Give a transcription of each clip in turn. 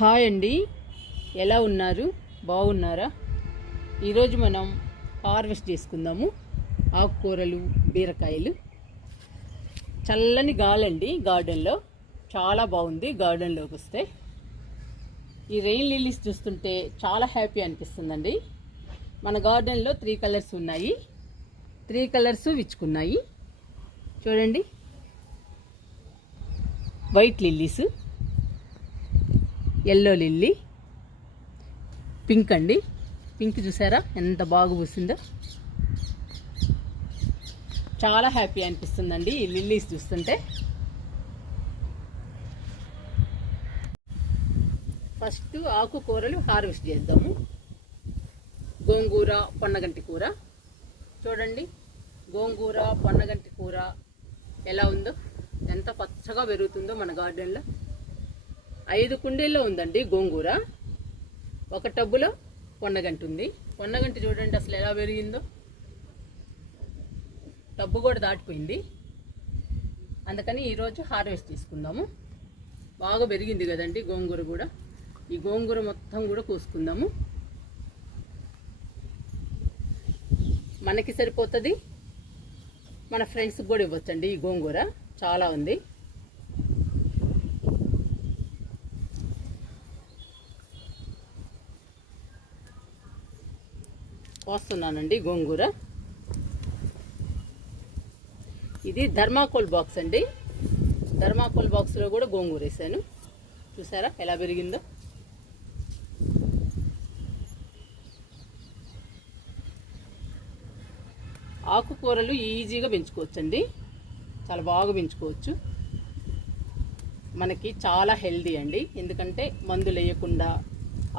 Hi అండి, ఎలా ఉన్నారు? బాగున్నారా? ఈరోజు మనం హార్వెస్ట్ చేసుకుందాము ఆకుకూరలు, బీరకాయలు. చల్లని గాలండి గార్డెన్లో, చాలా బాగుంది. గార్డెన్లోకి వస్తే ఈ రెయిన్ లిల్లీస్ చూస్తుంటే చాలా హ్యాపీ అనిపిస్తుందండి. మన గార్డెన్లో 3 కలర్స్ ఉన్నాయి. 3 కలర్స్ విచ్చుకున్నాయి. చూడండి, white lilies, yellow lily, pink అండి. పింక్ చూసారా ఎంత బాగా పూసిందో. చాలా హ్యాపీ అనిపిస్తుందండి ఈ లిల్లీస్ చూస్తుంటే. ఫస్ట్ ఆకుకూరలు హార్వెస్ట్ చేద్దాము. గోంగూర, పొన్నగంటి కూర. చూడండి, గోంగూర, పొన్నగంటి కూర ఎలా ఉందో, ఎంత పచ్చగా పెరుగుతుందో మన గార్డెన్లో. 5 కుండీల్లో ఉందండి గోంగూర. 1 టబ్బులో పొన్నగంటి ఉంది. పొన్నగంటి చూడండి అసలు ఎలా పెరిగిందో. టబ్బు కూడా దాటిపోయింది. అందుకని ఈరోజు హార్వెస్ట్ తీసుకుందాము. బాగా పెరిగింది కదండి గోంగూర కూడా. ఈ గోంగూర మొత్తం కూడా కోసుకుందాము. మనకి సరిపోతుంది, మన ఫ్రెండ్స్కి కూడా ఇవ్వచ్చండి. ఈ గోంగూర చాలా ఉంది. కోస్తున్నానండి గోంగూర. ఇది ధర్మాకోల్ బాక్స్ అండి. ధర్మాకోల్ బాక్స్లో కూడా గోంగూర వేసాను. చూసారా ఎలా పెరిగిందో. ఆకుకూరలు ఈజీగా పెంచుకోవచ్చండి, చాలా బాగా పెంచుకోవచ్చు. మనకి చాలా హెల్దీ అండి, ఎందుకంటే మందులు వేయకుండా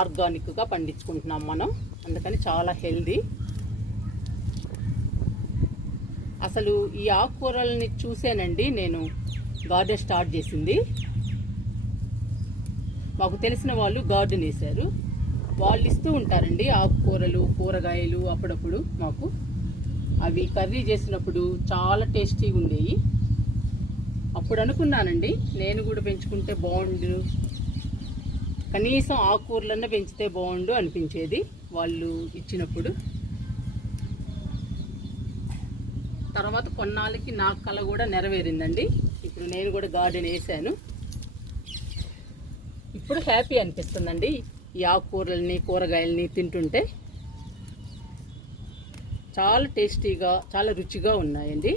ఆర్గానిక్గా పండించుకుంటున్నాం మనం. అందుకని చాలా హెల్దీ. అసలు ఈ ఆకుకూరలని చూసానండి నేను గార్డెన్ స్టార్ట్ చేసింది. మాకు తెలిసిన వాళ్ళు గార్డెన్ వేశారు. వాళ్ళు ఇస్తూ ఉంటారండి ఆకుకూరలు, కూరగాయలు అప్పుడప్పుడు మాకు. అవి కర్రీ చేసినప్పుడు చాలా టేస్టీగా ఉండేవి. అప్పుడు అనుకున్నానండి నేను కూడా పెంచుకుంటే బాగుండు, కనీసం ఆకుకూరలన్నా పెంచితే బాగుండు అనిపించేది వాళ్ళు ఇచ్చినప్పుడు. తర్వాత కొన్నాళ్ళకి నా కళ కూడా నెరవేరిందండి. ఇప్పుడు నేను కూడా గార్డెన్ వేసాను. ఇప్పుడు హ్యాపీ అనిపిస్తుందండి ఈ ఆకుకూరలని, కూరగాయలని తింటుంటే. చాలా టేస్టీగా, చాలా రుచిగా ఉన్నాయండి.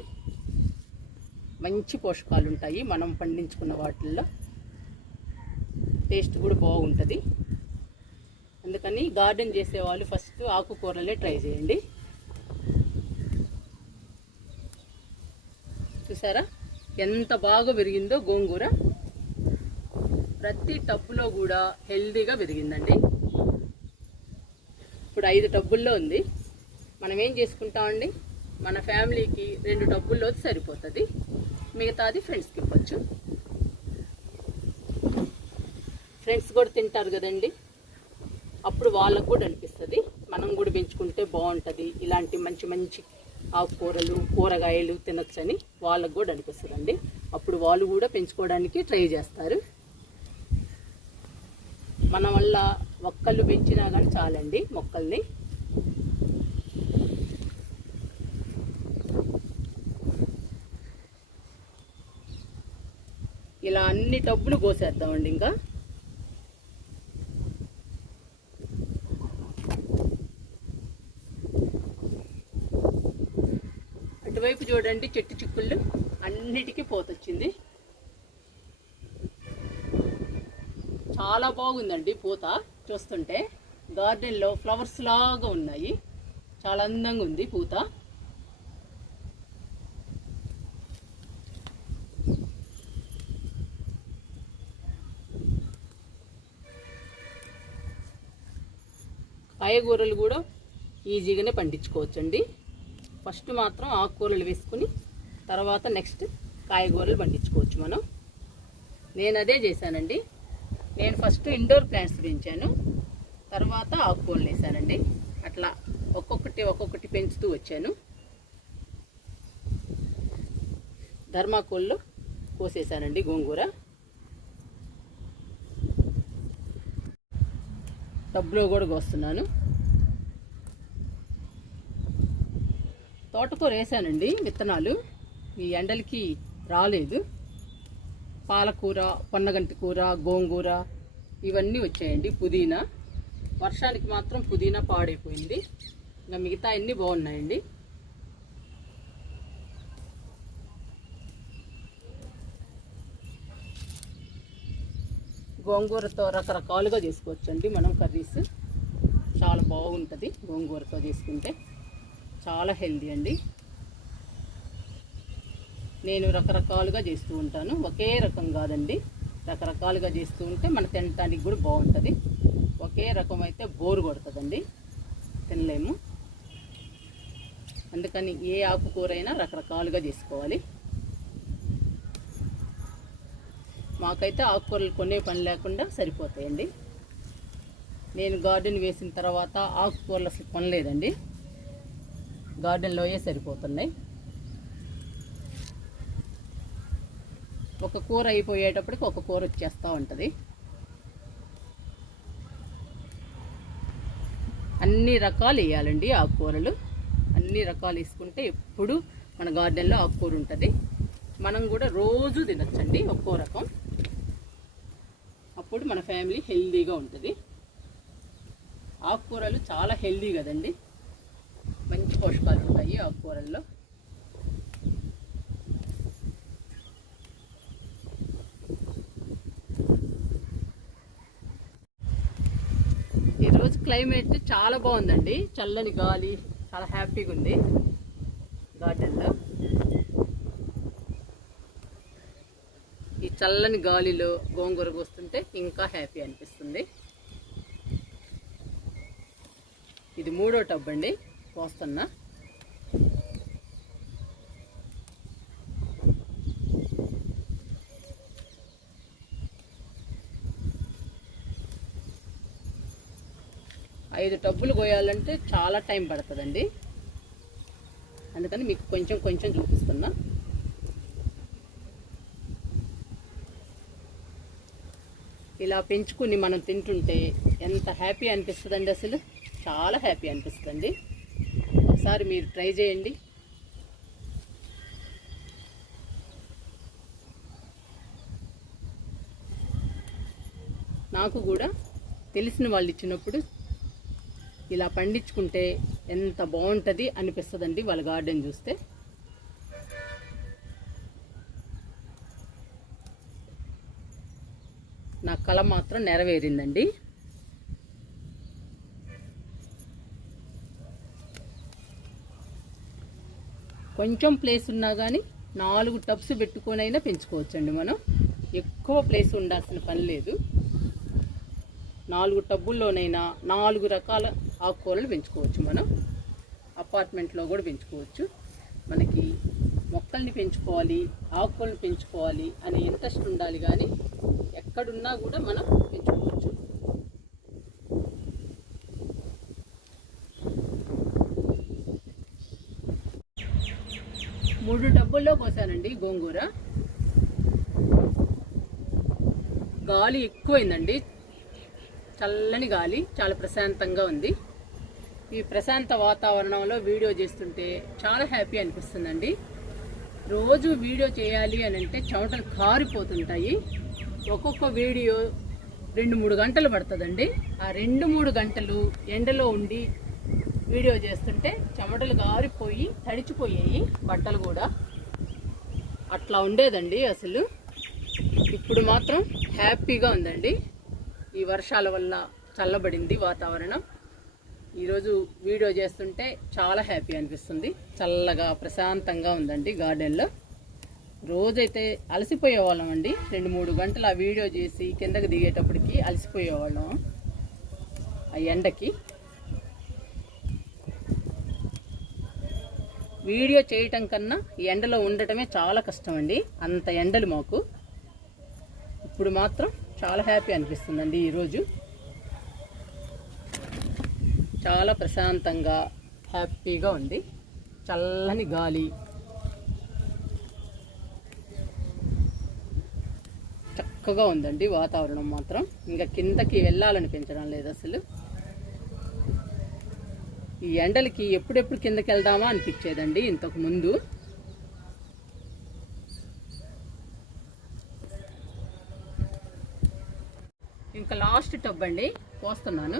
మంచి పోషకాలు ఉంటాయి మనం పండించుకున్న వాటిల్లో. టేస్ట్ కూడా బాగుంటుంది. అందుకని గార్డెన్ చేసేవాళ్ళు ఫస్ట్ ఆకుకూరలే ట్రై చేయండి. చూసారా ఎంత బాగా పెరిగిందో గోంగూర. ప్రతి టబ్బులో కూడా హెల్దీగా పెరిగిందండి. ఇప్పుడు 5 టబ్బుల్లో ఉంది. మనం ఏం చేసుకుంటామండి, మన ఫ్యామిలీకి 2 టబ్బుల్లో సరిపోతుంది. మిగతాది ఫ్రెండ్స్కి ఇవ్వచ్చు. ఫ్రెండ్స్ కూడా తింటారు కదండి, అప్పుడు వాళ్ళకు కూడా అనిపిస్తుంది మనం కూడా పెంచుకుంటే బాగుంటుంది, ఇలాంటి మంచి మంచి ఆకుకూరలు, కూరగాయలు తినొచ్చని వాళ్ళకు కూడా అనిపిస్తుందండి. అప్పుడు వాళ్ళు కూడా పెంచుకోవడానికి ట్రై చేస్తారు. మన వల్ల ఒక్కళ్ళు పెంచినా కానీ చాలండి మొక్కల్ని. ఇలా అన్ని టబ్బులు కోసేద్దామండి. ఇంకా అటువైపు చూడండి, చెట్టు చిక్కుళ్ళు అన్నిటికీ పోతొచ్చింది. చాలా బాగుందండి పూత. చూస్తుంటే గార్డెన్లో ఫ్లవర్స్ లాగా ఉన్నాయి. చాలా అందంగా ఉంది పూత. కాయగూరలు కూడా ఈజీగానే పండించుకోవచ్చండి. ఫస్ట్ మాత్రం ఆకుకూరలు వేసుకుని తర్వాత నెక్స్ట్ కాయగూరలు పండించుకోవచ్చు మనం. నేను అదే చేశానండి. నేను ఫస్ట్ ఇండోర్ ప్లాంట్స్ పెంచాను, తర్వాత ఆకుకూరలు వేసానండి. అట్లా ఒక్కొక్కటి పెంచుతూ వచ్చాను. ధర్మాకోల్లో కోసేసానండి గోంగూర. టబ్లో కూడా కోస్తున్నాను. తోటకూర వేసానండి విత్తనాలు, ఈ ఎండలకి రాలేదు. పాలకూర, పొన్నగంటి కూర, గోంగూర ఇవన్నీ వచ్చాయండి. పుదీనా, వర్షానికి మాత్రం పుదీనా పాడైపోయింది. ఇంకా మిగతా అన్నీ బాగున్నాయండి. గోంగూరతో రకరకాలుగా చేసుకోవచ్చండి మనం కర్రీస్. చాలా బాగుంటుంది గోంగూరతో చేసుకుంటే, చాలా హెల్దీ అండి. నేను రకరకాలుగా చేస్తూ ఉంటాను, ఒకే రకం కాదండి. రకరకాలుగా చేస్తూ ఉంటే మన తినటానికి కూడా బాగుంటుంది. ఒకే రకం అయితే బోరు కొడుతుందండి, తినలేము. అందుకని ఏ ఆకుకూర అయినా రకరకాలుగా చేసుకోవాలి. మాకైతే ఆకుకూరలు కొనే పని లేకుండా సరిపోతాయండి. నేను గార్డెన్ వేసిన తర్వాత ఆకుకూరలు అసలు కొనలేదండి, గార్డెన్లోయే సరిపోతున్నాయి. ఒక కూర అయిపోయేటప్పటికి ఒక కూర వచ్చేస్తూ ఉంటుంది. అన్ని రకాలు వేయాలండి ఆకుకూరలు. అన్ని రకాలు వేసుకుంటే ఎప్పుడు మన గార్డెన్లో ఆకుకూర ఉంటుంది. మనం కూడా రోజు తినచ్చండి ఒక్కో రకం. అప్పుడు మన ఫ్యామిలీ హెల్దీగా ఉంటుంది. ఆకుకూరలు చాలా హెల్దీ కదండి, మంచి పోషకాలు ఉంటాయి ఆకుకూరల్లో. ఈరోజు క్లైమేట్ చాలా బాగుందండి, చల్లని గాలి, చాలా హ్యాపీగా ఉంది గార్డెన్లో. ఈ చల్లని గాలిలో గోంగూర కోస్తుంటే ఇంకా హ్యాపీ అనిపిస్తుంది. ఇది 3వ టబ్ అండి కోస్తున్నా. ఐదు టబ్బులు కోయాలంటే చాలా టైం పడుతుందండి, అందుకని మీకు కొంచెం కొంచెం చూపిస్తున్నా. ఇలా పెంచుకుని మనం తింటుంటే ఎంత హ్యాపీ అనిపిస్తుందండి, అసలు చాలా హ్యాపీ అనిపిస్తుందండి. ఒకసారి మీరు ట్రై చేయండి. నాకు కూడా తెలిసిన వాళ్ళు ఇచ్చినప్పుడు ఇలా పండించుకుంటే ఎంత బాగుంటుంది అనిపిస్తుందండి వాళ్ళ గార్డెన్ చూస్తే. నా కళ మాత్రం నెరవేరిందండి. కొంచెం ప్లేస్ ఉన్నా కానీ 4 టబ్స్ పెట్టుకొనైనా పెంచుకోవచ్చండి మనం. ఎక్కువ ప్లేస్ ఉండాల్సిన పని లేదు. 4 టబ్బుల్లోనైనా 4 రకాల ఆకుకూరలు పెంచుకోవచ్చు మనం. అపార్ట్మెంట్లో కూడా పెంచుకోవచ్చు. మనకి మొక్కల్ని పెంచుకోవాలి, ఆకుకూరలు పెంచుకోవాలి అనే ఇంట్రెస్ట్ ఉండాలి, కానీ ఎక్కడున్నా కూడా మనం పెంచుకోవచ్చు. మూడు టబ్బుల్లో కోసానండి గోంగూర. గాలి ఎక్కువైందండి, చల్లని గాలి, చాలా ప్రశాంతంగా ఉంది. ఈ ప్రశాంత వాతావరణంలో వీడియో చేస్తుంటే చాలా హ్యాపీ అనిపిస్తుందండి. రోజు వీడియో చేయాలి అని అంటే చెమటలు కారిపోతుంటాయి. ఒక్కొక్క వీడియో 2-3 గంటలు పడుతుందండి. ఆ 2-3 గంటలు ఎండలో ఉండి వీడియో చేస్తుంటే చెమటలు గారిపోయి తడిచిపోయాయి బట్టలు కూడా. అట్లా ఉండేదండి అసలు. ఇప్పుడు మాత్రం హ్యాపీగా ఉందండి. ఈ వర్షాల వల్ల చల్లబడింది వాతావరణం. ఈరోజు వీడియో చేస్తుంటే చాలా హ్యాపీ అనిపిస్తుంది. చల్లగా ప్రశాంతంగా ఉందండి గార్డెన్లో. రోజైతే అలసిపోయేవాళ్ళం అండి. 2-3 గంటలు ఆ వీడియో చేసి కిందకి దిగేటప్పటికి అలసిపోయేవాళ్ళం ఆ ఎండకి. వీడియో చేయటం కన్నా ఈ ఎండలో ఉండటమే చాలా కష్టం అండి, అంత ఎండలు మాకు. ఇప్పుడు మాత్రం చాలా హ్యాపీ అనిపిస్తుందండి. ఈరోజు చాలా ప్రశాంతంగా హ్యాపీగా ఉంది. చల్లని గాలి, చక్కగా ఉందండి వాతావరణం మాత్రం. ఇంకా కిందకి వెళ్ళాలనిపించడం లేదు అసలు. ఈ ఎండలకి ఎప్పుడెప్పుడు కిందకి వెళ్దామా అనిపించేదండి ఇంతకు ముందు. ఇంకా లాస్ట్ టబ్ అండి పోస్తున్నాను.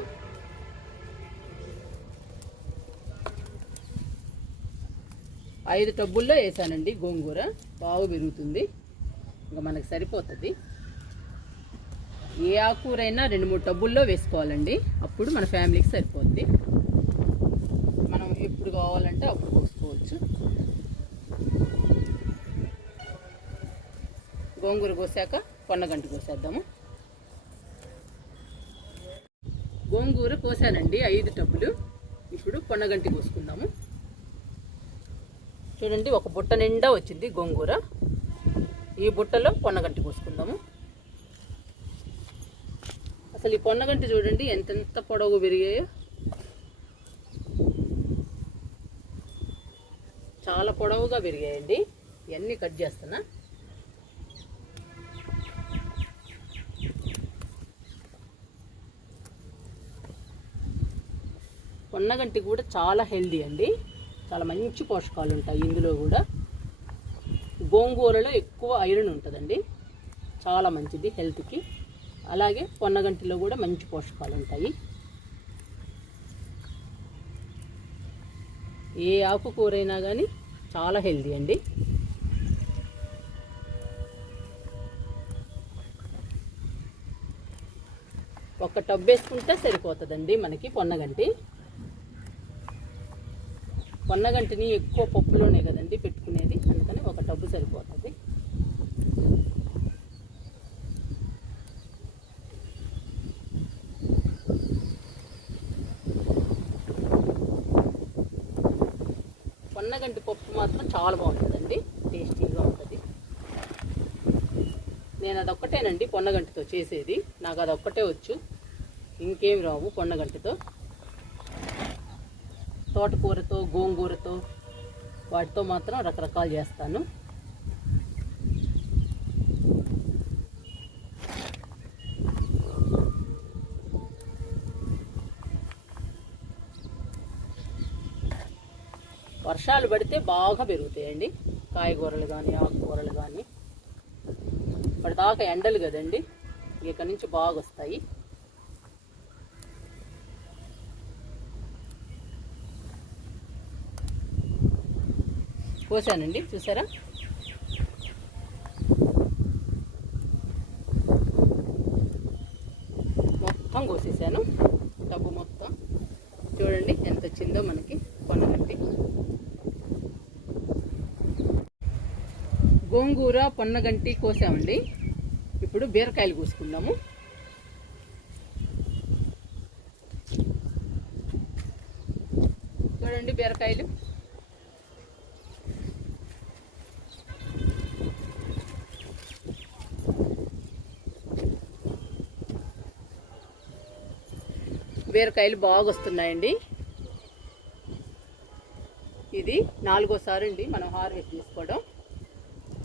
ఐదు టబ్బుల్లో వేసానండి గోంగూర. బాగా పెరుగుతుంది, ఇంకా మనకు సరిపోతుంది. ఏ ఆకుకూరైనా 2-3 టబ్బుల్లో వేసుకోవాలండి, అప్పుడు మన ఫ్యామిలీకి సరిపోద్ది. మనం ఎప్పుడు కావాలంటే అప్పుడు కోసుకోవచ్చు. గోంగూర కోసాక పొన్నగంటి కోసేద్దాము. గోంగూర కోసానండి 5 టబ్బులు. ఇప్పుడు పొన్నగంటి కోసుకుందాము. చూడండి, ఒక బుట్ట నిండా వచ్చింది గోంగూర. ఈ బుట్టలో పొన్నగంటి కోసుకుందాము. అసలు ఈ పొన్నగంటి చూడండి ఎంతెంత పొడవు పెరిగాయో. చాలా పొడవుగా పెరిగాయండి. ఇవన్నీ కట్ చేస్తున్నా. పొన్నగంటి కూడా చాలా హెల్దీ అండి, చాలా మంచి పోషకాలు ఉంటాయి ఇందులో కూడా. గోంగూరలో ఎక్కువ ఐరన్ ఉంటుందండి, చాలా మంచిది హెల్త్కి. అలాగే పొన్నగంటిలో కూడా మంచి పోషకాలు ఉంటాయి. ఏ ఆకుకూరైనా కానీ చాలా హెల్దీ అండి. ఒక టబ్ వేసుకుంటే సరిపోతుందండి మనకి పొన్నగంటి. పొన్నగంటిని ఎక్కువ పప్పులోనే కదండి పెట్టుకునేది, అందుకని ఒక టబ్బు సరిపోతుంది. పొన్నగంటి పప్పు మాత్రం చాలా బాగుంటుందండి, టేస్టీగా ఉంటుంది. నేను అదొక్కటేనండి పొన్నగంటితో చేసేది, నాకు అదొక్కటే వచ్చు, ఇంకేం రావు పొన్నగంటితో. తోటకూరతో, గోంగూరతో, వాటితో మాత్రం రకరకాలు చేస్తాను. వర్షాలు పడితే బాగా పెరుగుతాయండి కాయగూరలు కానీ ఆకుకూరలు కానీ. ఇప్పటిదాకా ఎండలు కదండి, ఇక నుంచి బాగా వస్తాయి. కోసానండి, చూసారా? మొత్తం కోసేసాను, డబ్బు మొత్తం. చూడండి ఎంత వచ్చిందో మనకి పొన్నగంటి. గోంగూర పొన్నగంటి కోసామండి. ఇప్పుడు బీరకాయలు కోసుకుందాము. చూడండి బీరకాయలు. బీరకాయలు బాగా వస్తున్నాయండి. ఇది 4వ అండి మనం హార్వెస్ట్ చేసుకోవడం.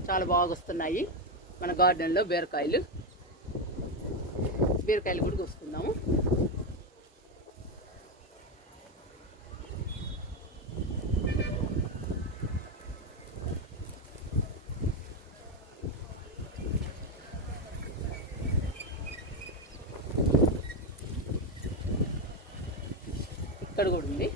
చాలా బాగా వస్తున్నాయి మన గార్డెన్లో బీరకాయలు. బీరకాయలు కూడా కోసుకుందాము. ఇక్కడ కూడా ఉంది.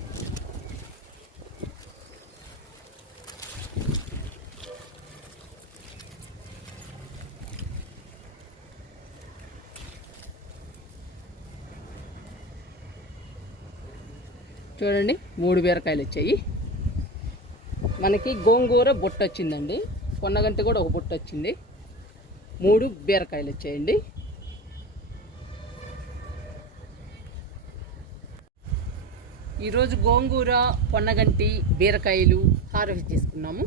చూడండి 3 బీరకాయలు వచ్చాయి మనకి. గోంగూర బుట్ట వచ్చిందండి, పొన్నగంటి కూడా ఒక బుట్ట వచ్చింది. 3 బీరకాయలు వచ్చాయండి. ఈరోజు గోంగూర, పొన్నగంటి, బీరకాయలు హార్వెస్ట్ చేసుకున్నాము.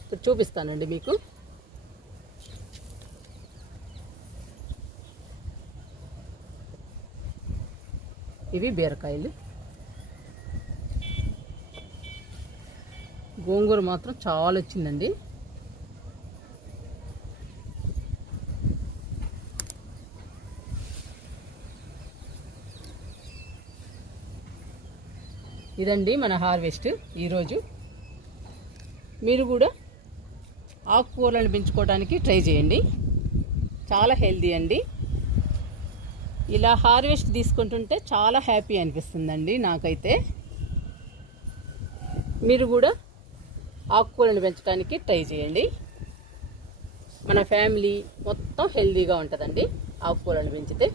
ఇప్పుడు చూపిస్తానండి మీకు. ఇవి బీరకాయలు. గోంగూర మాత్రం చాలా వచ్చిందండి. ఇదండి మన హార్వెస్ట్ ఈరోజు. మీరు కూడా ఆకుకూరలను పెంచుకోవడానికి ట్రై చేయండి, చాలా హెల్దీ అండి. ఇలా హార్వెస్ట్ తీసుకుంటుంటే చాలా హ్యాపీ అనిపిస్తుందండి నాకైతే. మీరు కూడా ఆకుకూరలను పెంచడానికి ట్రై చేయండి. మన ఫ్యామిలీ మొత్తం హెల్దీగా ఉంటుందండి ఆకుకూరలను పెంచితే.